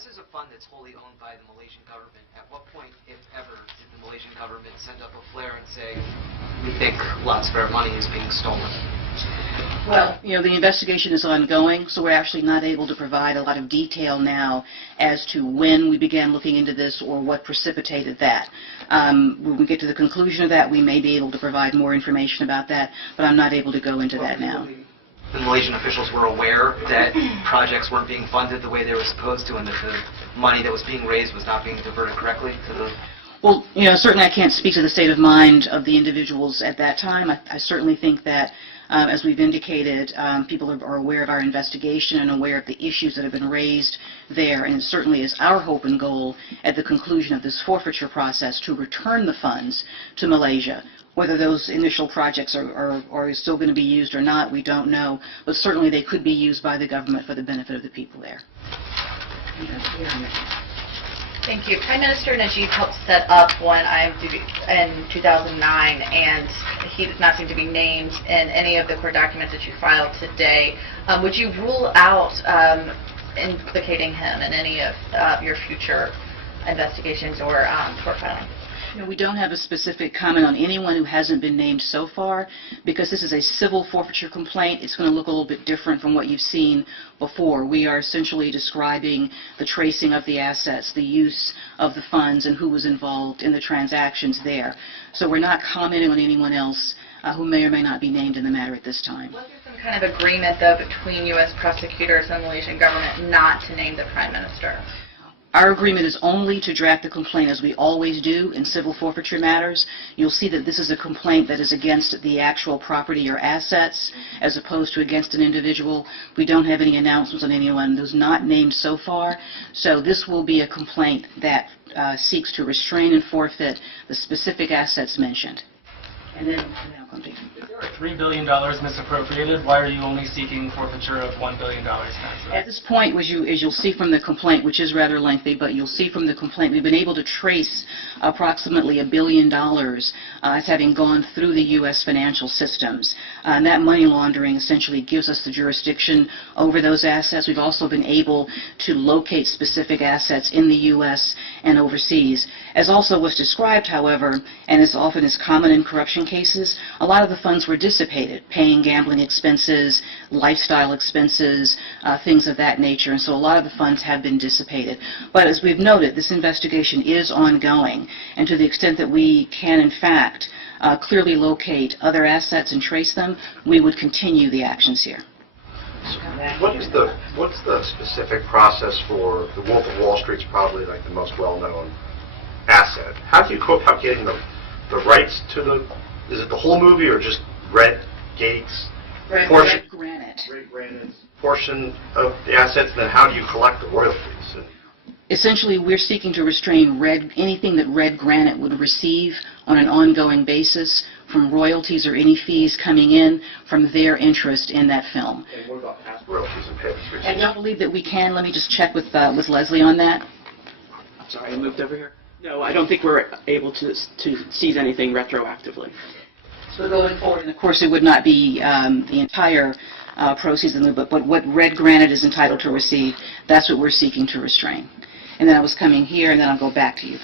this is a fund that's wholly owned by the Malaysian government. At what point, if ever, did the Malaysian government send up a flare and say, we think lots of our money is being stolen? Well, the investigation is ongoing, so we're actually not able to provide a lot of detail now as to when we began looking into this or what precipitated that. When we get to the conclusion of that, we may be able to provide more information about that, but I'm not able to go into that now. The Malaysian officials were aware that projects weren't being funded the way they were supposed to, and that the money that was being raised was not being diverted correctly to the... Well, certainly I can't speak to the state of mind of the individuals at that time. I certainly think that, as we've indicated, people are aware of our investigation and aware of the issues that have been raised there, and it certainly is our hope and goal at the conclusion of this forfeiture process to return the funds to Malaysia. Whether those initial projects are still going to be used or not, we don't know, but certainly they could be used by the government for the benefit of the people there. Thank you. Prime Minister Najib helped set up one IMDb in 2009, and he does not seem to be named in any of the court documents that you filed today. Would you rule out implicating him in any of your future investigations or court filing? We don't have a specific comment on anyone who hasn't been named so far, because this is a civil forfeiture complaint. It's going to look a little bit different from what you've seen before. We are essentially describing the tracing of the assets, the use of the funds, and who was involved in the transactions there. So we're not commenting on anyone else who may or may not be named in the matter at this time. Was there some kind of agreement, though, between U.S. prosecutors and the Malaysian government not to name the Prime Minister? Our agreement is only to draft the complaint as we always do in civil forfeiture matters. You'll see that this is a complaint that is against the actual property or assets as opposed to against an individual. We don't have any announcements on anyone who's not named so far. So this will be a complaint that seeks to restrain and forfeit the specific assets mentioned. And then I'll come to you. If there are $3 billion misappropriated, why are you only seeking forfeiture of $1 billion? At this point, as you'll see from the complaint, which is rather lengthy, but you'll see from the complaint, we've been able to trace approximately $1 billion as having gone through the U.S. financial systems. And that money laundering essentially gives us the jurisdiction over those assets. We've also been able to locate specific assets in the U.S. and overseas. As also was described, however, and as often is common in corruption cases, a lot of the funds were dissipated, paying gambling expenses, lifestyle expenses, things of that nature, and so a lot of the funds have been dissipated. But as we've noted, this investigation is ongoing, and to the extent that we can, in fact, clearly locate other assets and trace them, we would continue the actions here. What's the specific process for the Wolf of Wall Street's probably like the most well-known asset? How do you go about getting the rights to the, is it the whole movie or just Red Gates? Red Granite. Red Granite's portion of the assets, and then how do you collect the royalties? Essentially, we're seeking to restrain anything that Red Granite would receive on an ongoing basis from royalties or any fees coming in from their interest in that film. And what about past royalties and payments? I don't believe that we can. Let me just check with Leslie on that. I'm sorry, I moved over here. No, I don't think we're able to seize anything retroactively. So going forward, and of course it would not be the entire proceeds of the movie, but what Red Granite is entitled to receive, that's what we're seeking to restrain. And then I was coming here, and then I'll go back to you.